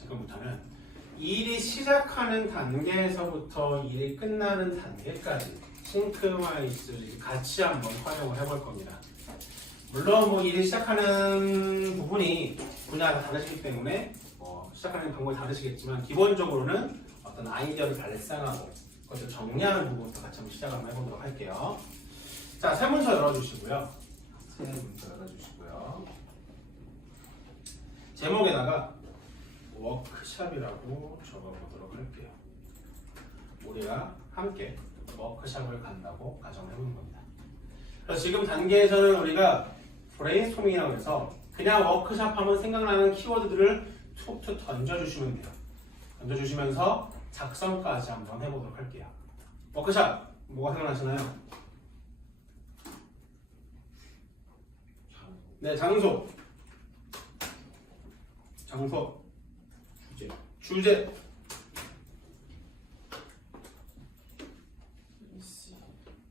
지금부터는 일이 시작하는 단계에서부터 일이 끝나는 단계까지 싱크마이스를 같이 한번 활용을 해볼 겁니다. 물론 뭐 일이 시작하는 부분이 분야가 다르시기 때문에 시작하는 방법이 다르시겠지만 기본적으로는 어떤 아이디어를 발상하고 그것을 정리하는 부분부터 같이 한번 시작을 한번 해보도록 할게요. 자, 세문서 열어주시고요. 제목에다가 워크샵이라고 적어보도록 할게요. 우리가 함께 워크샵을 간다고 가정을 해보는 겁니다. 그래서 지금 단계에서는 우리가 브레인스토밍이라고 해서 그냥 워크샵 하면 생각나는 키워드들을 툭툭 던져주시면 돼요. 던져주시면서 작성까지 한번 해보도록 할게요. 워크샵 뭐가 생각나시나요? 네, 장소, 주제,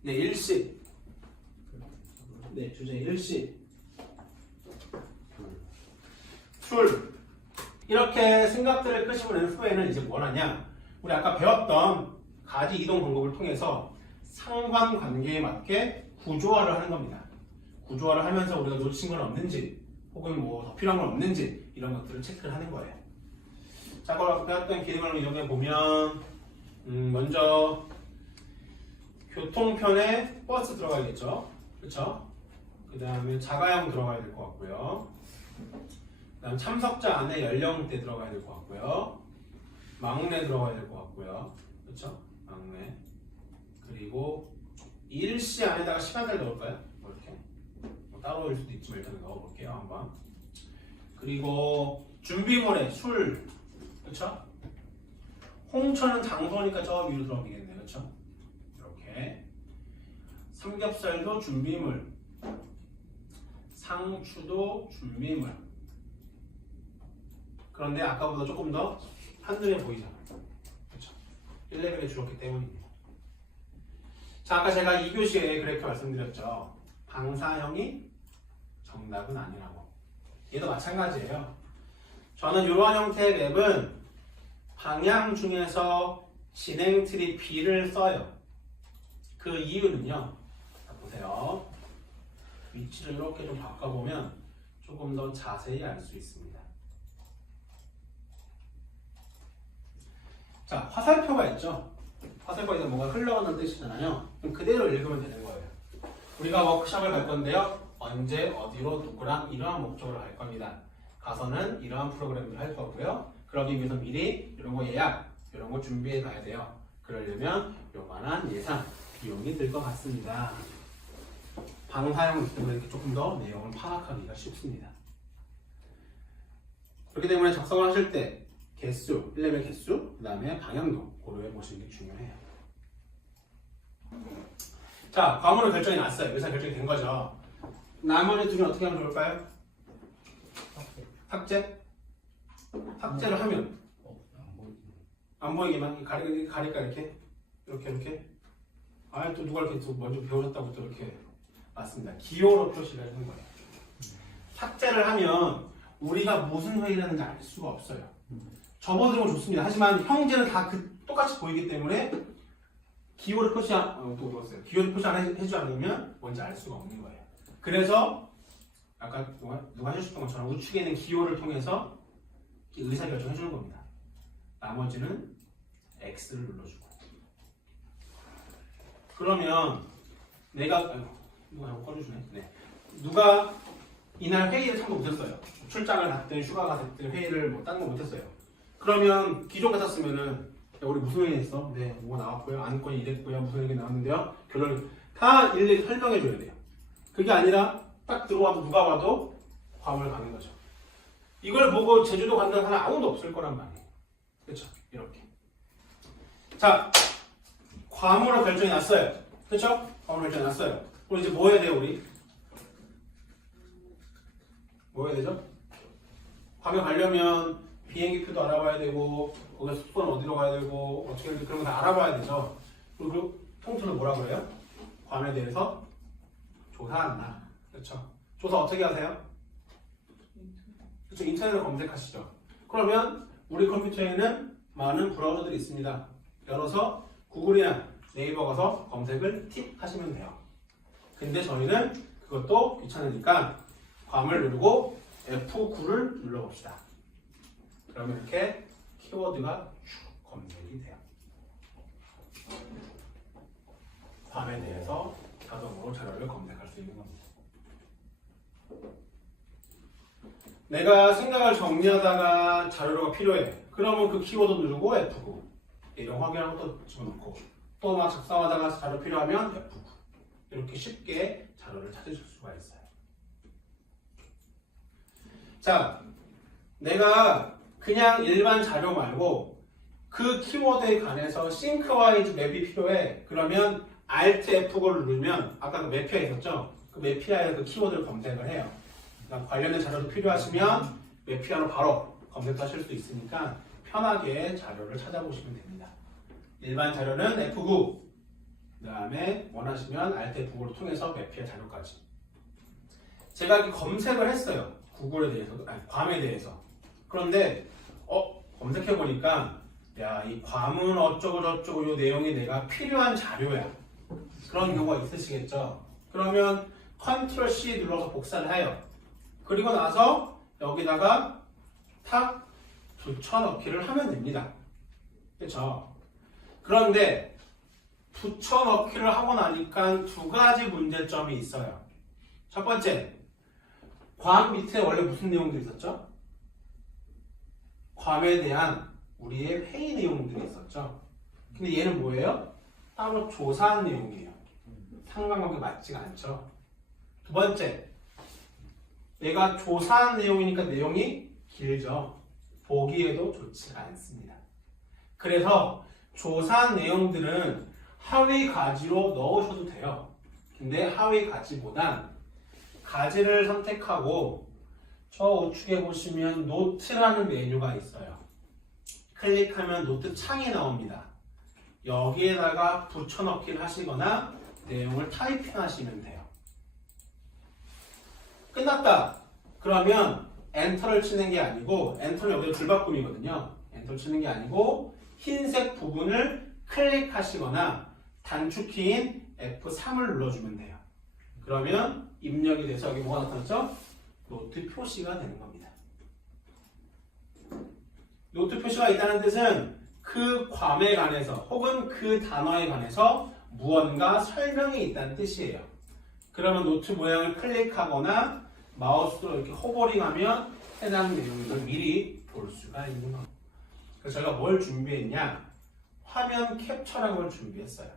네, 일시, 네, 주제 일시, 툴. 이렇게 생각들을 끄집어낸 후에는 이제 뭘 하냐? 우리 아까 배웠던 가지 이동 방법을 통해서 상관관계에 맞게 구조화를 하는 겁니다. 구조화를 하면서 우리가 놓친 건 없는지 혹은 뭐 더 필요한 건 없는지 이런 것들을 체크를 하는 거예요. 자, 아까 배웠던 기능을 이렇게 보면 먼저 교통편에 버스 들어가야겠죠. 그렇죠? 그 다음에 자가용 들어가야 될 것 같고요. 그 다음 참석자 안에 연령대 들어가야 될 것 같고요. 막내 들어가야 될 것 같고요. 그렇죠? 막내. 그리고 일시 안에다가 시간대를 넣을까요? 뭐 이렇게. 뭐 따로일 수도 있지만 일단 넣어볼게요. 한번. 그리고 준비물에 술. 그렇죠? 홍천은 장소니까 저 위로 들어가겠네요. 그렇죠? 이렇게. 삼겹살도 준비물. 상추도 준비물. 그런데 아까보다 조금 더 한눈에 보이잖아요. 그렇죠? 1레벨에 줄었기 때문입니다. 자, 아까 제가 2교시에 그렇게 말씀드렸죠. 방사형이 정답은 아니라고. 얘도 마찬가지예요. 저는 이러한 형태의 맵은 방향 중에서 진행 트리 B를 써요. 그 이유는요. 자, 보세요. 위치를 이렇게 좀 바꿔보면 조금 더 자세히 알 수 있습니다. 자, 화살표가 있죠. 화살표에서 뭔가 흘러가는 뜻이잖아요. 그럼 그대로 읽으면 되는 거예요. 우리가 워크숍을 갈 건데요. 언제, 어디로, 누구랑 이러한 목적으로 갈 겁니다. 가서는 이러한 프로그램을 할 거고요. 그러기 위해서 미리 이런 거 예약, 이런 거 준비해 가야 돼요. 그러려면 요만한 예산, 비용이 들 것 같습니다. 방사형 때문에 이렇게 조금 더 내용을 파악하기가 쉽습니다. 그렇기 때문에 작성을 하실 때 개수, 1레벨 개수, 그 다음에 방향도 고려해 보시는 게 중요해요. 자, 과목을 결정이 났어요. 의사 결정이 된 거죠. 나머지 두 개는 어떻게 하면 좋을까요? 삭제? 삭제를 하면 안 보이게만 가릴까 이렇게? 이렇게? 아, 또 누가 이렇게 먼저 배우셨다고 또 이렇게 맞습니다. 기호로 표시를 하는 거예요. 삭제를 하면 우리가 무슨 회의를 하는지 알 수가 없어요. 접어들면 좋습니다. 하지만 형제는 다 똑같이 보이기 때문에 기호를 표시 기호를 표시 안 해주지 않으면 뭔지 알 수가 없는 거예요. 그래서 아까 누가 해주셨던 것처럼 우측에 있는 기호를 통해서 의사결정을 해주는 겁니다. 나머지는 X를 눌러주고. 그러면 내가 누가 잘못 꺼내주네. 네. 누가 이날 회의를 참고 못했어요. 출장을 갔든 휴가가 됐든 회의를 뭐 다른 거 못했어요. 그러면 기존 같았으면은 우리 무슨 회의 했어? 네, 뭐가 나왔고요. 안건이 이랬고요. 무슨 얘기 나왔는데요. 결론을 다 일일이 설명해 줘야 돼요. 그게 아니라 딱 들어와도 누가 와도 괌을 가는 거죠. 이걸 보고 제주도 간다는 사람 아무도 없을 거란 말이에요. 그렇죠? 이렇게. 자, 괌으로 결정이 났어요. 그렇죠? 괌으로 결정이 났어요. 그럼 이제 뭐 해야 돼요, 우리? 뭐 해야 되죠? 괌에 가려면 비행기표도 알아봐야 되고 거기 숙소는 어디로 가야 되고 어떻게 해야 되고 그런 거 다 알아봐야 되죠. 그리고 통틀어 뭐라 그래요? 괌에 대해서 조사한다. 그렇죠? 조사 어떻게 하세요? 그렇죠? 인터넷으로 검색하시죠. 그러면 우리 컴퓨터에는 많은 브라우저들이 있습니다. 열어서 구글이나 네이버 가서 검색을 틱 하시면 돼요. 근데 저희는 그것도 귀찮으니까 괌을 누르고 F9를 눌러봅시다. 그러면 이렇게 키워드가 쭉 검색이 돼요. 괌에 대해서 자동으로 자료를 검색할 수 있는 겁니다. 내가 생각을 정리하다가 자료가 필요해. 그러면 그 키워드 누르고 F9. 이런 확인하고 또 집어넣고. 또 막 작성하다가 자료 필요하면 F9. 이렇게 쉽게 자료를 찾으실 수가 있어요. 자, 내가 그냥 일반 자료 말고 그 키워드에 관해서 싱크와이즈 맵이 필요해. 그러면 Alt F9를 누르면 아까 그 매피아 있었죠? 그 매피아에 그 키워드를 검색을 해요. 그러니까 관련된 자료도 필요하시면 매피아로 바로 검색하실 수 있으니까 편하게 자료를 찾아보시면 됩니다. 일반 자료는 F9, 그 다음에 원하시면 Alt F9를 통해서 매피아 자료까지. 제가 이렇게 검색을 했어요. 구글에 대해서, 아니, 괌에 대해서. 그런데 검색해보니까 야, 이 괌은 어쩌고 저쩌고 이 내용이 내가 필요한 자료야. 그런 경우가 있으시겠죠. 그러면 Ctrl C 눌러서 복사를 해요. 그리고 나서 여기다가 탁 붙여넣기를 하면 됩니다. 그렇죠? 그런데 붙여넣기를 하고 나니까 두 가지 문제점이 있어요. 첫 번째, 괌 밑에 원래 무슨 내용들이 있었죠? 괌에 대한 우리의 회의 내용들이 있었죠. 근데 얘는 뭐예요? 따로 조사한 내용이에요. 상관관계 맞지가 않죠. 두 번째, 내가 조사한 내용이니까 내용이 길죠. 보기에도 좋지가 않습니다. 그래서 조사한 내용들은 하위 가지로 넣으셔도 돼요. 근데 하위 가지보단 가지를 선택하고 저 우측에 보시면 노트라는 메뉴가 있어요. 클릭하면 노트 창이 나옵니다. 여기에다가 붙여넣기를 하시거나 내용을 타이핑하시면 돼요. 끝났다. 그러면 엔터를 치는 게 아니고, 엔터는 여기가 줄바꿈이거든요. 엔터를 치는 게 아니고 흰색 부분을 클릭하시거나 단축키인 F3을 눌러주면 돼요. 그러면 입력이 돼서 여기 뭐가 나타났죠? 노트 표시가 되는 겁니다. 노트 표시가 있다는 뜻은 그 괌에 관해서 혹은 그 단어에 관해서 무언가 설명이 있다는 뜻이에요. 그러면 노트 모양을 클릭하거나 마우스로 이렇게 호버링하면 해당 내용을 미리 볼 수가 있는 겁니다. 그래서 제가 뭘 준비했냐? 화면 캡처라는 걸 준비했어요.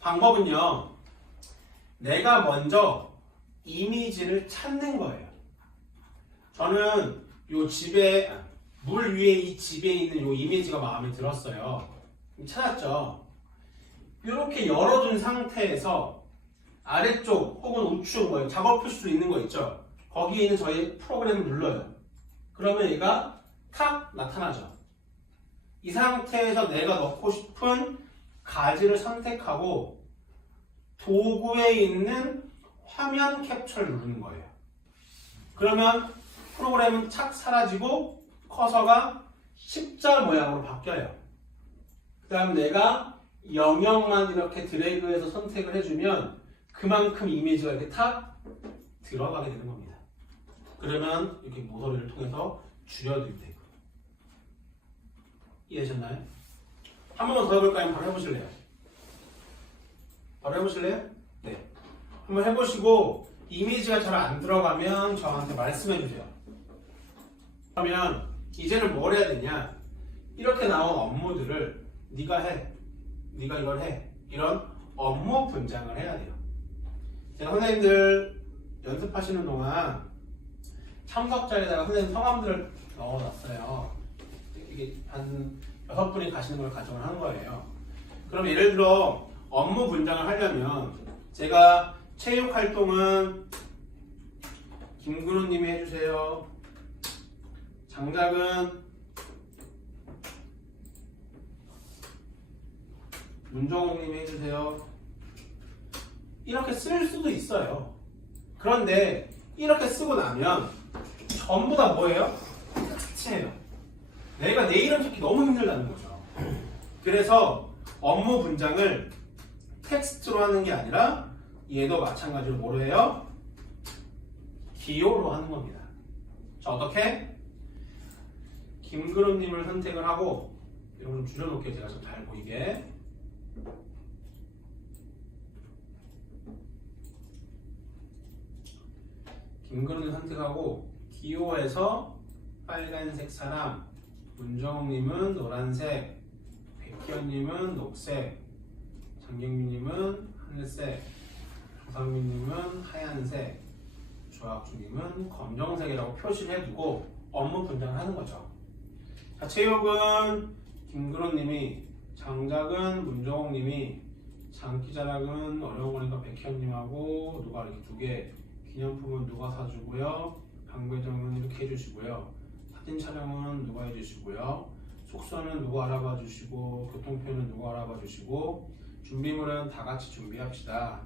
방법은요, 내가 먼저 이미지를 찾는 거예요. 저는 요 집에, 물 위에 이 집에 있는 요 이미지가 마음에 들었어요. 찾았죠? 이렇게 열어둔 상태에서 아래쪽 혹은 우측 작업할 수 있는 거 있죠? 거기에 있는 저희 프로그램을 눌러요. 그러면 얘가 탁 나타나죠. 이 상태에서 내가 넣고 싶은 가지를 선택하고 도구에 있는 화면 캡처를 누르는 거예요. 그러면 프로그램은 착 사라지고 커서가 십자 모양으로 바뀌어요. 그 다음 내가 영역만 이렇게 드래그해서 선택을 해주면 그만큼 이미지가 이렇게 탁 들어가게 되는 겁니다. 그러면 이렇게 모서리를 통해서 줄여들면 되고. 이해하셨나요? 한 번만 더 해볼까요? 바로 해보실래요? 바로 해보실래요? 네. 한번 해보시고 이미지가 잘 안 들어가면 저한테 말씀해주세요. 그러면 이제는 뭘 해야 되냐? 이렇게 나온 업무들을 네가 해, 네가 이걸 해, 이런 업무 분장을 해야 돼요. 제가 선생님들 연습하시는 동안 참석자에다가 선생님 성함들을 넣어놨어요. 이게 한 6분이 가시는 걸 가정을 한 거예요. 그럼 예를 들어 업무 분장을 하려면 제가 체육 활동은 김근우님이 해주세요. 장작은 문정욱님이 해주세요. 이렇게 쓸 수도 있어요. 그런데 이렇게 쓰고 나면 전부 다 뭐예요? 텍스트예요. 내가 내 이름 찾기 너무 힘들다는 거죠. 그래서 업무 분장을 텍스트로 하는 게 아니라 얘도 마찬가지로 뭐로 해요? 기호로 하는 겁니다. 자, 어떻게? 김그룹님을 선택을 하고 이런 걸 좀 줄여놓을게요. 제가 좀 잘 보이게. 김그룹님 선택하고 기호에서 빨간색 사람, 문정욱님은 노란색, 백희연님은 녹색, 장경민님은 하늘색, 조상민님은 하얀색, 조학주님은 검정색이라고 표시를 해두고 업무 분장을 하는 거죠. 자, 체육은 김그로님이, 장작은 문정욱님이, 장기자랑은 어려운 거니까 백현님하고 누가 이렇게 두 개, 기념품은 누가 사주고요, 방배정은 이렇게 해주시고요, 사진 촬영은 누가 해주시고요, 숙소는 누가 알아봐 주시고, 교통표는 누가 알아봐 주시고, 준비물은 다 같이 준비합시다.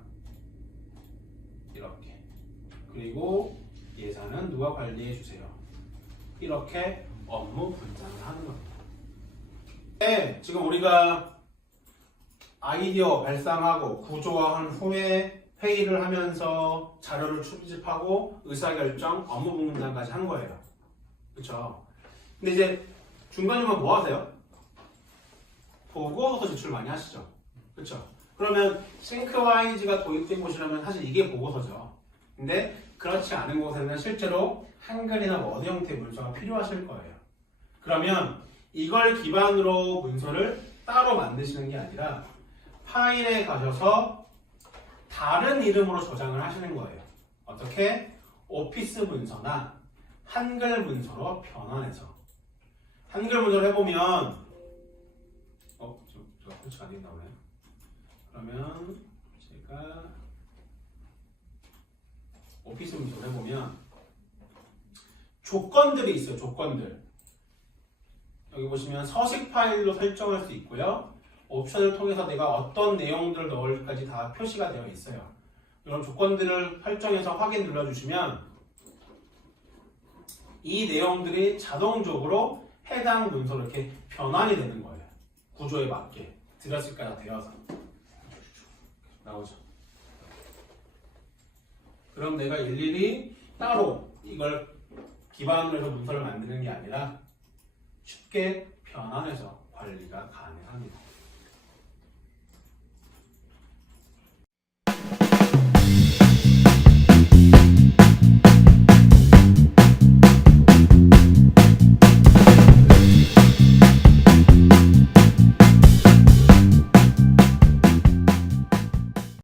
이렇게. 그리고 예산은 누가 관리해 주세요. 이렇게 업무 분장을 하는 겁니다. 네, 지금 우리가 아이디어 발상하고 구조화한 후에 회의를 하면서 자료를 수집하고 의사결정, 업무 분장까지 한 거예요. 그렇죠? 근데 이제 중간중간 뭐 하세요? 보고서 제출 많이 하시죠? 그렇죠? 그러면 싱크와이즈가 도입된 곳이라면 사실 이게 보고서죠. 근데 그렇지 않은 곳에는 실제로 한글이나 워드 형태의 문서가 필요하실 거예요. 그러면 이걸 기반으로 문서를 따로 만드시는 게 아니라 파일에 가셔서 다른 이름으로 저장을 하시는 거예요. 어떻게? 오피스 문서나 한글 문서로 변환해서. 한글 문서를 해보면 제가 설치가 안 된다고 해요. 그러면 제가 오피스 문서를 해보면 조건들이 있어요. 조건들. 여기 보시면 서식 파일로 설정할 수 있고요. 옵션을 통해서 내가 어떤 내용들을 넣을까지 다 표시가 되어 있어요. 이런 조건들을 설정해서 확인 눌러주시면 이 내용들이 자동적으로 해당 문서로 이렇게 변환이 되는 거예요. 구조에 맞게 드레스까지 되어서 나오죠. 그럼 내가 일일이 따로 이걸 기반으로 해서 문서를 만드는 게 아니라 쉽게 변환해서 관리가 가능합니다.